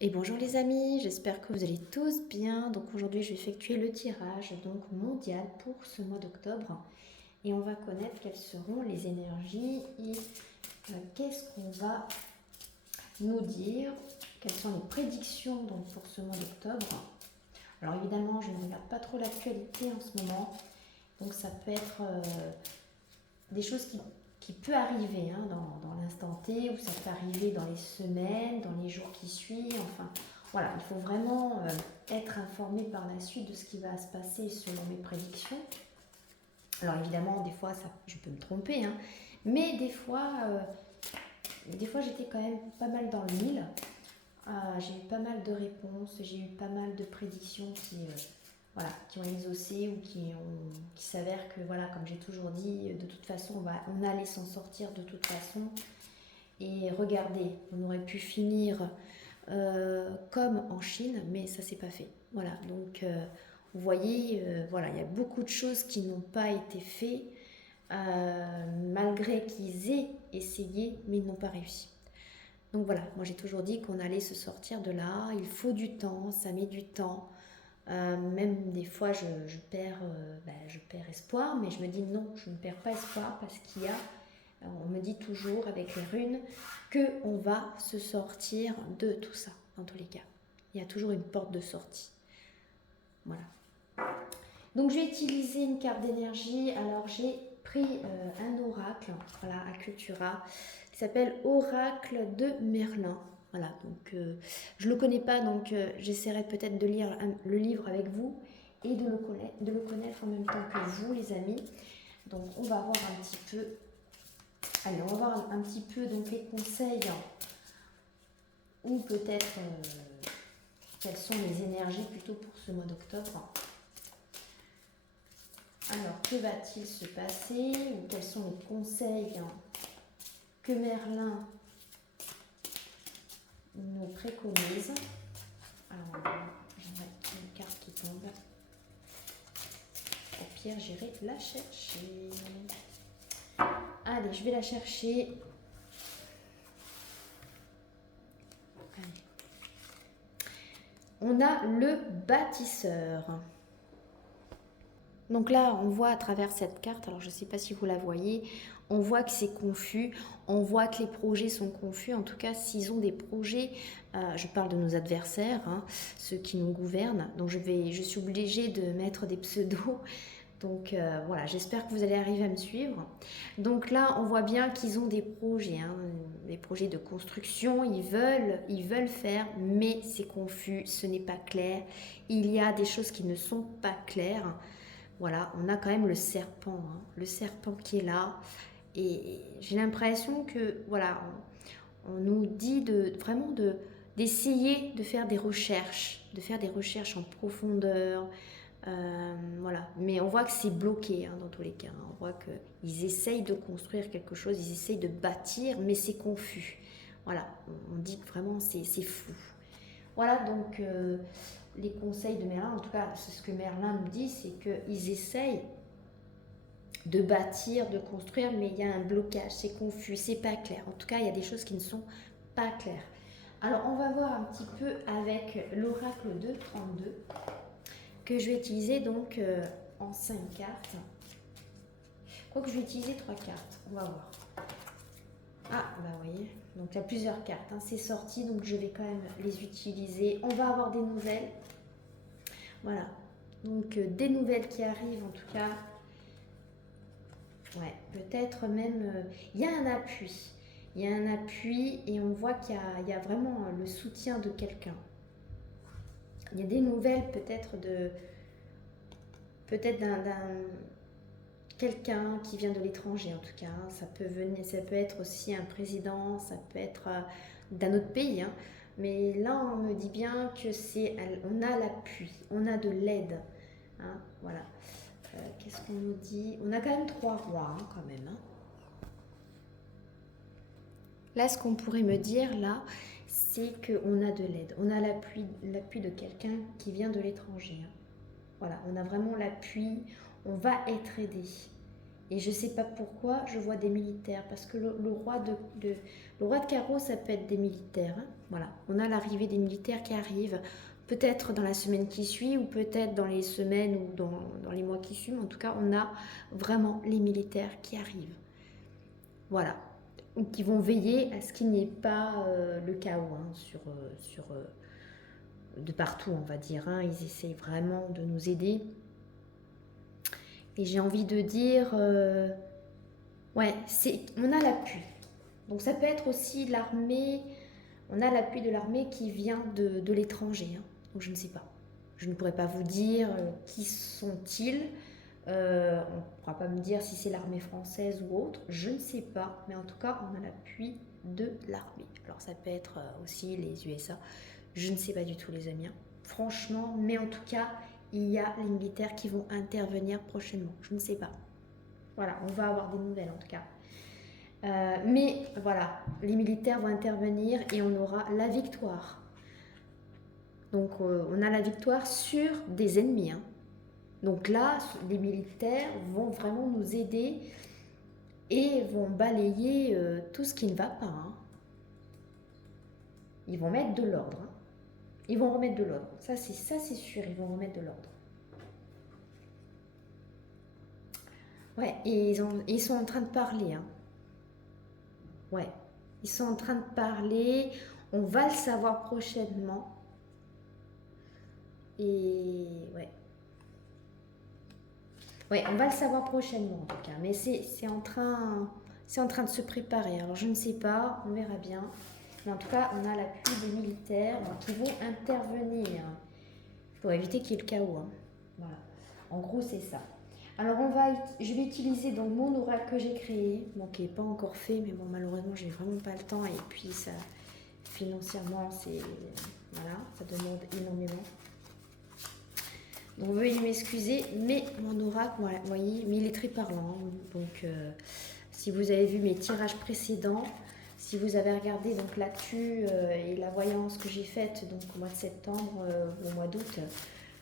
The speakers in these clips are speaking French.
Et bonjour les amis, j'espère que vous allez tous bien. Donc aujourd'hui je vais effectuer le tirage mondial pour ce mois d'octobre et on va connaître quelles seront les énergies et qu'est-ce qu'on va nous dire, quelles sont les prédictions pour ce mois d'octobre. Alors évidemment je ne regarde pas trop l'actualité en ce moment, donc ça peut être des choses qui peuvent arriver dans l'instant T, ou ça peut arriver dans les semaines, dans les jours qui suivent, enfin voilà, il faut vraiment être informé par la suite de ce qui va se passer selon mes prédictions. Alors évidemment, des fois, je peux me tromper, mais des fois j'étais quand même pas mal dans le mille. J'ai eu pas mal de réponses, j'ai eu pas mal de prédictions voilà, qui ont exaucé ou qui s'avèrent que, voilà, comme j'ai toujours dit, de toute façon, on allait s'en sortir de toute façon. Et regardez, on aurait pu finir comme en Chine, mais ça s'est pas fait. Voilà, donc vous voyez, voilà, il y a beaucoup de choses qui n'ont pas été faites, malgré qu'ils aient essayé, mais ils n'ont pas réussi. Donc voilà, moi j'ai toujours dit qu'on allait se sortir de là, il faut du temps, ça met du temps. Même des fois je perds espoir, mais je me dis non, je ne perds pas espoir parce on me dit toujours avec les runes qu'on va se sortir de tout ça, dans tous les cas. Il y a toujours une porte de sortie. Voilà. Donc je vais utiliser une carte d'énergie. Alors j'ai pris un oracle, voilà, à Cultura, qui s'appelle Oracle de Merlin. Voilà, donc je ne le connais pas, donc j'essaierai peut-être de lire le livre avec vous et de le connaître en même temps que vous, les amis. Donc on va voir un petit peu. Allez, on va voir un petit peu donc les conseils ou peut-être quelles sont les énergies plutôt pour ce mois d'octobre. Alors, que va-t-il se passer ou quels sont les conseils que Merlin nous préconise? Alors, j'aimerais une carte qui tombe. Au pire, j'irai la chercher. Allez, je vais la chercher. Allez. On a le bâtisseur. Donc là, on voit à travers cette carte, alors je ne sais pas si vous la voyez, on voit que c'est confus, on voit que les projets sont confus. En tout cas, s'ils ont des projets, je parle de nos adversaires, ceux qui nous gouvernent. Donc je suis obligée de mettre des pseudos. Donc voilà, j'espère que vous allez arriver à me suivre. Donc là, on voit bien qu'ils ont des projets de construction, ils veulent faire, mais c'est confus, ce n'est pas clair. Il y a des choses qui ne sont pas claires. Voilà, on a quand même le serpent qui est là. Et j'ai l'impression que, voilà, on nous dit d'essayer de faire des recherches en profondeur. Voilà, mais on voit que c'est bloqué dans tous les cas. On voit qu'ils essayent de construire quelque chose, ils essayent de bâtir, mais c'est confus. Voilà, on dit que vraiment c'est fou. Voilà, donc les conseils de Merlin, en tout cas, c'est ce que Merlin nous dit, c'est qu'ils essayent de bâtir, de construire, mais il y a un blocage, c'est confus, c'est pas clair. En tout cas, il y a des choses qui ne sont pas claires. Alors, on va voir un petit peu avec l'oracle de 32 que je vais utiliser donc en 5 cartes. Quoique je vais utiliser 3 cartes, on va voir. Ah, bah vous voyez, donc il y a plusieurs cartes, c'est sorti, donc je vais quand même les utiliser. On va avoir des nouvelles. Voilà, donc des nouvelles qui arrivent en tout cas. Ouais, peut-être même, il y a un appui. Il y a un appui et on voit qu'il y a vraiment le soutien de quelqu'un. Il y a des nouvelles peut-être d'un quelqu'un qui vient de l'étranger en tout cas. Ça peut être aussi un président, ça peut être d'un autre pays. Mais là, on me dit bien que on a l'appui, on a de l'aide. Voilà. Qu'est-ce qu'on nous dit? On a quand même 3 rois quand même. Là, ce qu'on pourrait me dire là, c'est qu'on a de l'aide. On a l'appui de quelqu'un qui vient de l'étranger. Voilà, on a vraiment l'appui. On va être aidé. Et je ne sais pas pourquoi je vois des militaires, parce que le roi le roi de carreau, ça peut être des militaires. Hein. Voilà, on a l'arrivée des militaires qui arrivent, peut-être dans la semaine qui suit, ou peut-être dans les semaines ou dans les mois qui suivent. En tout cas, on a vraiment les militaires qui arrivent. Voilà, ou qui vont veiller à ce qu'il n'y ait pas le chaos de partout, on va dire. Hein. Ils essayent vraiment de nous aider. Et j'ai envie de dire, ouais, on a l'appui. Donc ça peut être aussi l'armée, on a l'appui de l'armée qui vient de l'étranger. Hein. Donc je ne sais pas. Je ne pourrais pas vous dire qui sont-ils. On ne pourra pas me dire si c'est l'armée française ou autre. Je ne sais pas. Mais en tout cas, on a l'appui de l'armée. Alors ça peut être aussi les USA. Je ne sais pas du tout les amis. Hein. Franchement, mais en tout cas, il y a les militaires qui vont intervenir prochainement. Je ne sais pas. Voilà, on va avoir des nouvelles en tout cas. Mais voilà, les militaires vont intervenir et on aura la victoire. Donc on a la victoire sur des ennemis. Hein. Donc là, les militaires vont vraiment nous aider et vont balayer tout ce qui ne va pas. Hein. Ils vont mettre de l'ordre. Hein. Ils vont remettre de l'ordre. Ça c'est sûr, ils vont remettre de l'ordre. Ouais, et ils sont en train de parler. Hein. Ouais, ils sont en train de parler. On va le savoir prochainement. Et ouais. Ouais, on va le savoir prochainement en tout cas. Mais c'est en train de se préparer. Alors je ne sais pas, on verra bien. Mais en tout cas, on a l'appui des militaires qui vont intervenir pour éviter qu'il y ait le chaos. Hein. Voilà. En gros, c'est ça. Alors je vais utiliser donc mon oracle que j'ai créé, bon, qui n'est pas encore fait, mais bon malheureusement j'ai vraiment pas le temps et puis ça financièrement voilà, ça demande énormément. Donc veuillez m'excuser, mais mon oracle, voilà, vous voyez, mais il est très parlant. Donc si vous avez vu mes tirages précédents, si vous avez regardé donc l'actu et la voyance que j'ai faite donc au mois de septembre ou au mois d'août.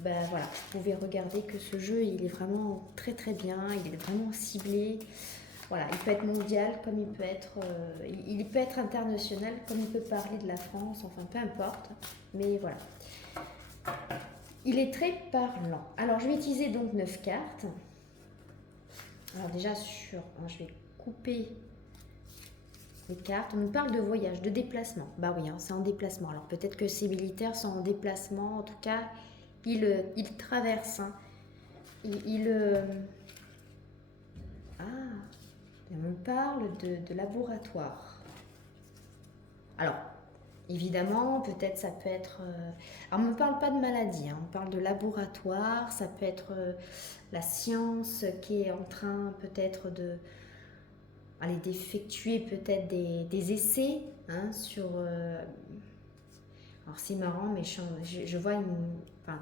Ben voilà, vous pouvez regarder que ce jeu, il est vraiment très très bien, il est vraiment ciblé. Voilà, il peut être mondial comme il peut être international comme il peut parler de la France, enfin peu importe. Mais voilà, il est très parlant. Alors je vais utiliser donc 9 cartes. Alors déjà je vais couper les cartes. On nous parle de voyage, de déplacement. Bah oui, hein, c'est en déplacement. Alors peut-être que ces militaires sont en déplacement, en tout cas. Il traverse. Hein. On parle de laboratoire. Alors, évidemment, peut-être ça peut être... Alors, on ne parle pas de maladie, hein, on parle de laboratoire. Ça peut être la science qui est en train peut-être d'effectuer peut-être des essais hein, sur... Alors c'est marrant, mais je vois,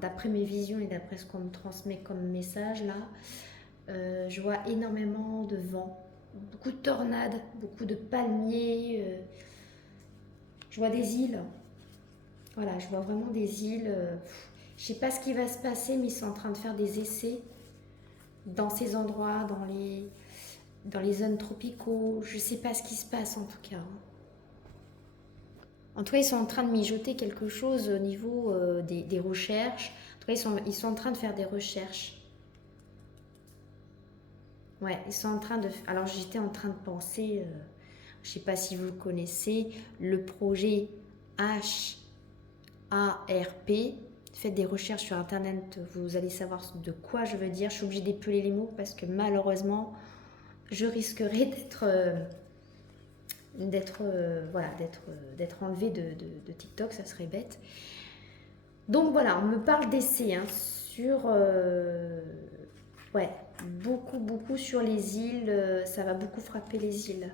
d'après mes visions et d'après ce qu'on me transmet comme message là, je vois énormément de vent, beaucoup de tornades, beaucoup de palmiers, je vois des îles. Voilà, je vois vraiment des îles. Je ne sais pas ce qui va se passer, mais ils sont en train de faire des essais dans ces endroits, dans les zones tropicaux. Je ne sais pas ce qui se passe en tout cas. En tout cas, ils sont en train de mijoter quelque chose au niveau des recherches. En tout cas, ils sont en train de faire des recherches. Ouais, ils sont en train de... Alors, j'étais en train de penser, je ne sais pas si vous le connaissez, le projet HARP. Faites des recherches sur Internet, vous allez savoir de quoi je veux dire. Je suis obligée d'épeler les mots parce que malheureusement, je risquerais d'être enlevé de TikTok, ça serait bête. Donc voilà, on me parle d'essais hein, sur beaucoup sur les îles, ça va beaucoup frapper les îles.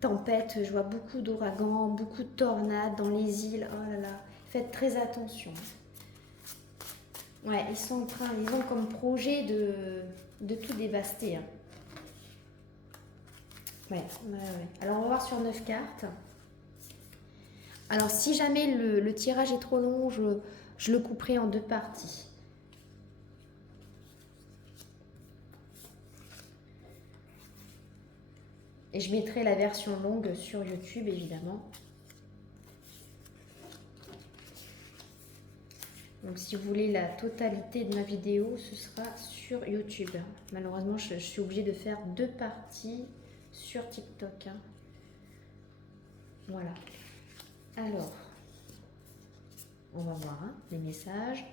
Tempête, je vois beaucoup d'ouragans, beaucoup de tornades dans les îles. Oh là là, faites très attention. Ouais, ils ont comme projet de tout dévaster. Hein. Ouais. Alors on va voir sur 9 cartes. Alors si jamais le tirage est trop long, je le couperai en 2 parties. Et je mettrai la version longue sur YouTube, évidemment. Donc si vous voulez la totalité de ma vidéo, ce sera sur YouTube. Malheureusement, je suis obligée de faire 2 parties sur TikTok. Voilà. Alors, on va voir les messages.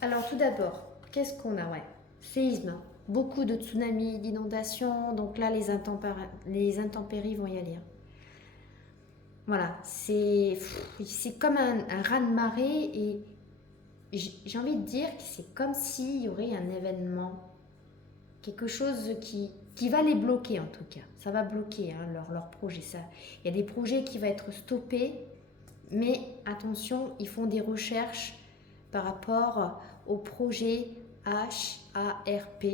Alors tout d'abord, qu'est-ce qu'on a? Ouais, séisme, beaucoup de tsunamis, d'inondations. Donc là, les intempéries vont y aller. Voilà, c'est comme un raz-de-marée et j'ai envie de dire que c'est comme s'il y aurait un événement, quelque chose qui va les bloquer en tout cas. Ça va bloquer leur projet. Ça. Il y a des projets qui vont être stoppés, mais attention, ils font des recherches par rapport au projet HARP.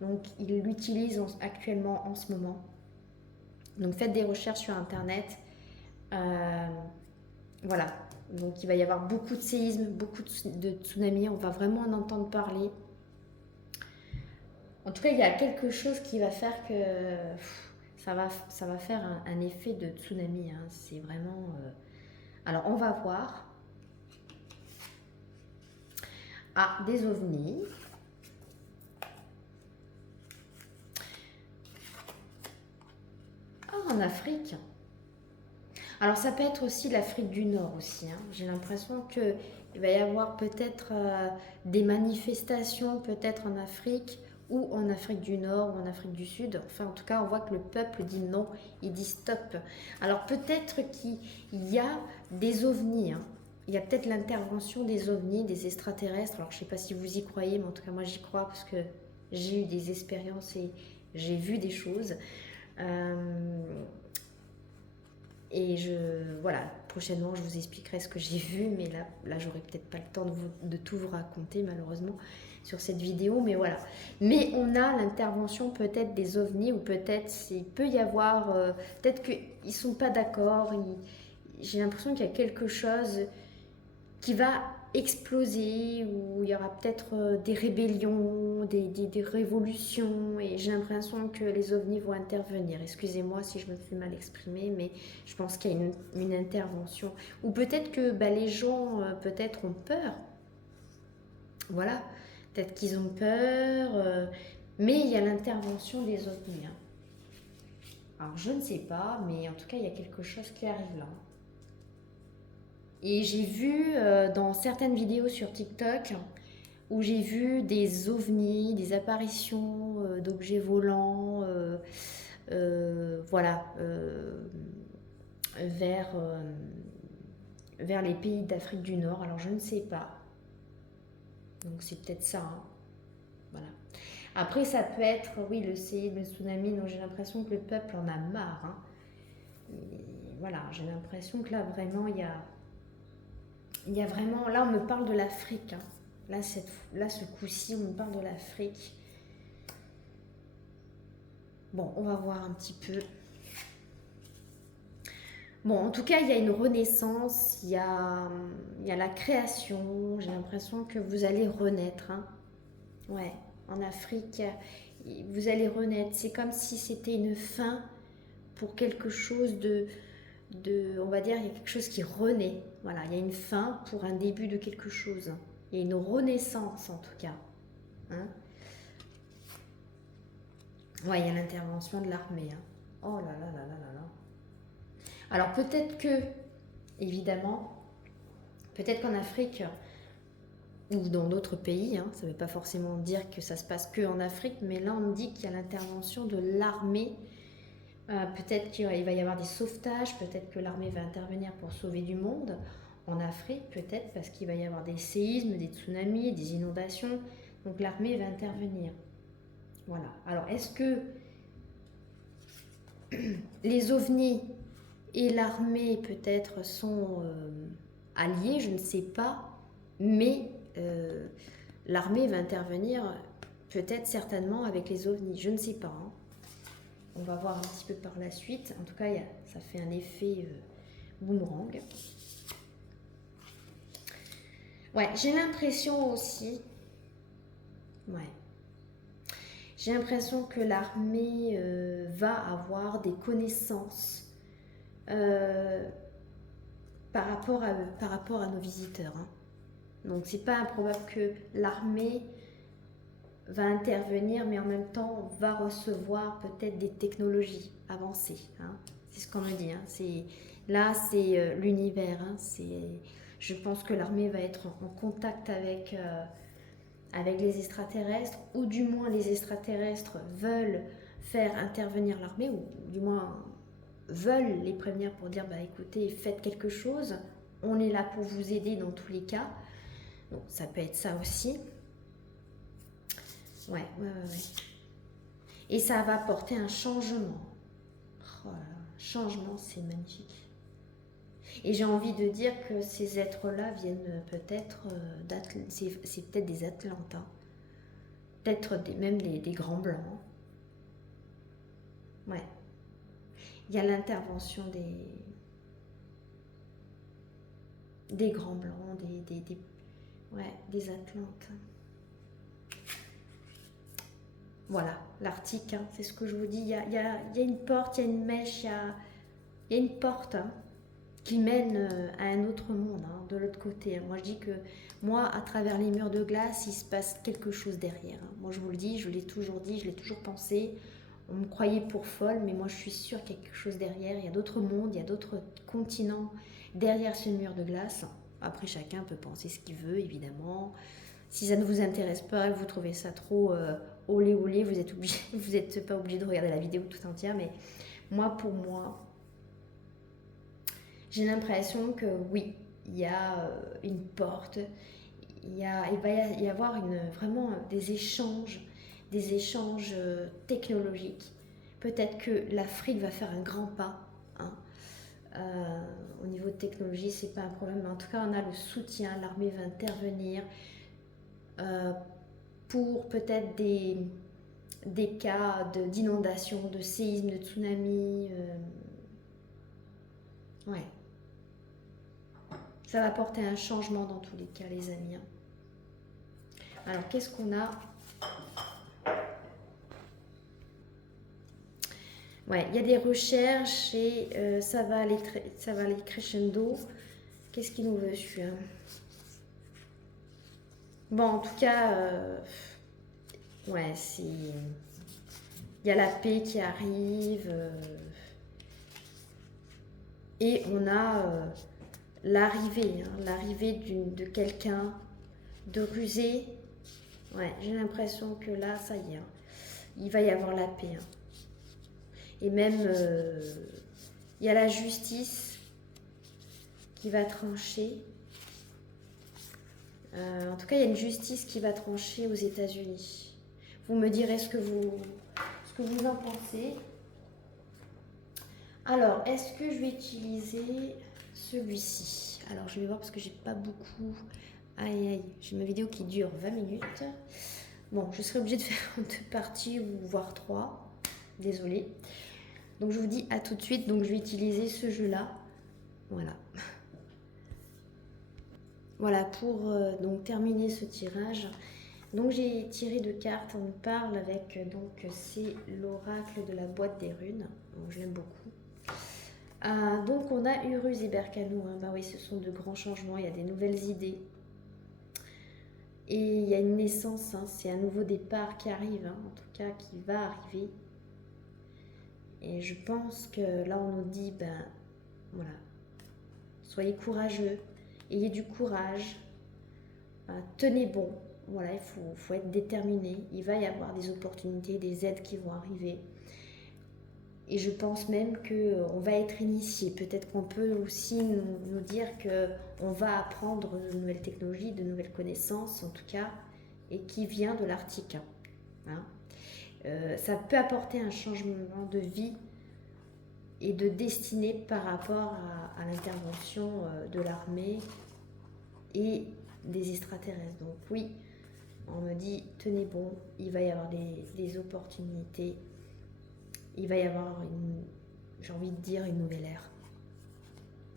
Donc, ils l'utilisent actuellement en ce moment. Donc, faites des recherches sur Internet. Voilà, donc il va y avoir beaucoup de séismes, beaucoup de tsunamis, on va vraiment en entendre parler. En tout cas, il y a quelque chose qui va faire que ça va faire un effet de tsunami. C'est vraiment... Alors, on va voir. Ah, des ovnis. Ah, en Afrique. Alors ça peut être aussi l'Afrique du Nord aussi. J'ai l'impression qu'il va y avoir peut-être des manifestations peut-être en Afrique ou en Afrique du Nord ou en Afrique du Sud. Enfin en tout cas on voit que le peuple dit non, il dit stop. Alors peut-être qu'il y a des ovnis. Il y a peut-être l'intervention des ovnis, des extraterrestres. Alors je ne sais pas si vous y croyez, mais en tout cas moi j'y crois parce que j'ai eu des expériences et j'ai vu des choses. Et voilà, prochainement, je vous expliquerai ce que j'ai vu, mais là j'aurai peut-être pas le temps de tout vous raconter, malheureusement, sur cette vidéo, mais voilà. Mais on a l'intervention peut-être des ovnis, ou peut-être il peut y avoir, peut-être qu'ils sont pas d'accord, j'ai l'impression qu'il y a quelque chose qui va exploser, où il y aura peut-être des rébellions, des révolutions, et j'ai l'impression que les ovnis vont intervenir. Excusez-moi si je me suis mal exprimée, mais je pense qu'il y a une intervention. Ou peut-être que les gens peut-être ont peur. Voilà, peut-être qu'ils ont peur, mais il y a l'intervention des ovnis. Alors je ne sais pas, mais en tout cas il y a quelque chose qui arrive là. Et j'ai vu dans certaines vidéos sur TikTok où j'ai vu des ovnis, des apparitions d'objets volants, voilà, vers les pays d'Afrique du Nord. Alors je ne sais pas. Donc c'est peut-être ça. Voilà. Après ça peut être, oui, le séisme, le tsunami. Donc j'ai l'impression que le peuple en a marre. Et voilà, j'ai l'impression que là vraiment il y a vraiment, là on me parle de l'Afrique. Là ce coup-ci on me parle de l'Afrique. Bon, on va voir un petit peu. Bon, en tout cas, il y a une renaissance, il y a la création. J'ai l'impression que vous allez renaître. Ouais, en Afrique, vous allez renaître. C'est comme si c'était une fin pour quelque chose on va dire, il y a quelque chose qui renaît. Voilà, il y a une fin pour un début de quelque chose. Il y a une renaissance en tout cas. Ouais, il y a l'intervention de l'armée. Oh là là là là là là. Alors peut-être que, évidemment, peut-être qu'en Afrique ou dans d'autres pays, ça ne veut pas forcément dire que ça se passe que en Afrique, mais là on me dit qu'il y a l'intervention de l'armée. Peut-être qu'il va y avoir des sauvetages, peut-être que l'armée va intervenir pour sauver du monde. En Afrique, peut-être parce qu'il va y avoir des séismes, des tsunamis, des inondations. Donc l'armée va intervenir. Voilà. Alors est-ce que les ovnis et l'armée peut-être sont alliés, je ne sais pas, mais l'armée va intervenir peut-être certainement avec les ovnis, je ne sais pas. On va voir un petit peu par la suite. En tout cas, ça fait un effet boomerang. Ouais, j'ai l'impression aussi... Ouais. J'ai l'impression que l'armée va avoir des connaissances par rapport à eux, par rapport à nos visiteurs. Hein. Donc c'est pas improbable que l'armée va intervenir, mais en même temps va recevoir peut-être des technologies avancées. Hein. C'est ce qu'on me dit. Hein. Là, c'est l'univers. Hein. Je pense que l'armée va être en contact avec les extraterrestres, ou du moins les extraterrestres veulent faire intervenir l'armée, ou du moins veulent les prévenir pour dire bah écoutez, faites quelque chose, on est là pour vous aider dans tous les cas. Donc ça peut être ça aussi. Ouais. Et ça va apporter un changement. Oh là là, changement, c'est magnifique. Et j'ai envie de dire que ces êtres-là viennent peut-être c'est peut-être des Atlantes, hein. Peut-être même des grands blancs. Ouais. Il y a l'intervention des grands blancs, des Atlantes. Voilà, l'Arctique, hein, c'est ce que je vous dis. Il y a une porte, il y a une mèche, il y a une porte, hein, qui mène à un autre monde, hein, de l'autre côté. Moi, je dis que moi, à travers les murs de glace, il se passe quelque chose derrière. Hein. Moi, je vous le dis, je l'ai toujours dit, je l'ai toujours pensé. On me croyait pour folle, mais moi, je suis sûre qu'il y a quelque chose derrière. Il y a d'autres mondes, il y a d'autres continents derrière ce mur de glace. Après, chacun peut penser ce qu'il veut, évidemment. Si ça ne vous intéresse pas, vous trouvez ça trop olé, vous n'êtes pas obligé de regarder la vidéo tout entière, mais pour moi, j'ai l'impression que oui, il y a une porte, il va y avoir vraiment des échanges technologiques. Peut-être que l'Afrique va faire un grand pas. Hein. Au niveau de technologie, c'est pas un problème, mais en tout cas, on a le soutien, l'armée va intervenir pour peut-être des cas d'inondation, de séisme, de tsunami. Ouais. Ça va apporter un changement dans tous les cas, les amis. Alors, qu'est-ce qu'on a? Ouais, il y a des recherches et ça va aller crescendo. Qu'est-ce qu'il nous veut, celui-là? Bon, en tout cas, ouais, il y a la paix qui arrive. Et on a l'arrivée de quelqu'un de rusé. Ouais, j'ai l'impression que là, ça y est, hein, il va y avoir la paix. Hein. Et même, il y a la justice qui va trancher. En tout cas, il y a une justice qui va trancher aux États-Unis. Vous me direz ce que vous en pensez. Alors, est-ce que je vais utiliser celui-ci? Alors, je vais voir parce que j'ai pas beaucoup. Aïe, j'ai ma vidéo qui dure 20 minutes. Bon, je serai obligée de faire 2 parties ou voire 3. Désolée. Donc, je vous dis à tout de suite. Donc, je vais utiliser ce jeu-là. Voilà. Voilà, pour donc terminer ce tirage. Donc, j'ai tiré 2 cartes. On parle avec, donc, c'est l'oracle de la boîte des runes. Donc, je l'aime beaucoup. Donc, on a Uruz et Berkano. Hein. Bah oui, ce sont de grands changements. Il y a des nouvelles idées. Et il y a une naissance. Hein. C'est un nouveau départ qui arrive. Hein. En tout cas, qui va arriver. Et je pense que là, on nous dit, ben, voilà. Soyez courageux. Ayez du courage. Tenez bon. Voilà, il faut être déterminé. Il va y avoir des opportunités, des aides qui vont arriver. Et je pense même qu'on va être initié. Peut-être qu'on peut aussi nous dire qu'on va apprendre de nouvelles technologies, de nouvelles connaissances, en tout cas, et qui vient de l'Arctique. Hein. Ça peut apporter un changement de vie et de destinée par rapport à l'intervention de l'armée et des extraterrestres. Donc oui, on me dit, tenez bon, il va y avoir des opportunités. Il va y avoir, j'ai envie de dire, une nouvelle ère.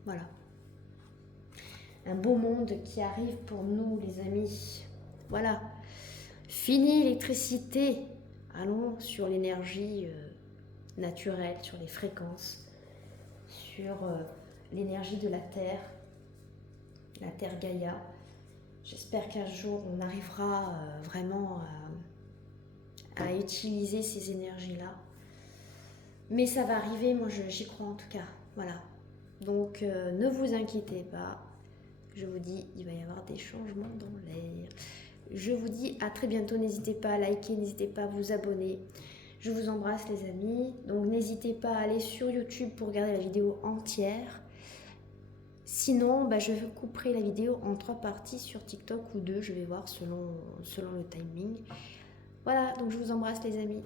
Voilà. Un beau monde qui arrive pour nous, les amis. Voilà. Fini l'électricité. allons sur l'énergie naturelle, sur les fréquences, sur l'énergie de la Terre Gaïa. J'espère qu'un jour on arrivera vraiment à utiliser ces énergies-là. Mais ça va arriver, moi j'y crois en tout cas. Voilà. Donc ne vous inquiétez pas. Je vous dis, il va y avoir des changements dans l'air. Je vous dis à très bientôt. N'hésitez pas à liker, n'hésitez pas à vous abonner. Je vous embrasse les amis. Donc n'hésitez pas à aller sur YouTube pour regarder la vidéo entière. Sinon, je couperai la vidéo en 3 parties sur TikTok ou 2. Je vais voir selon le timing. Voilà, donc je vous embrasse les amis.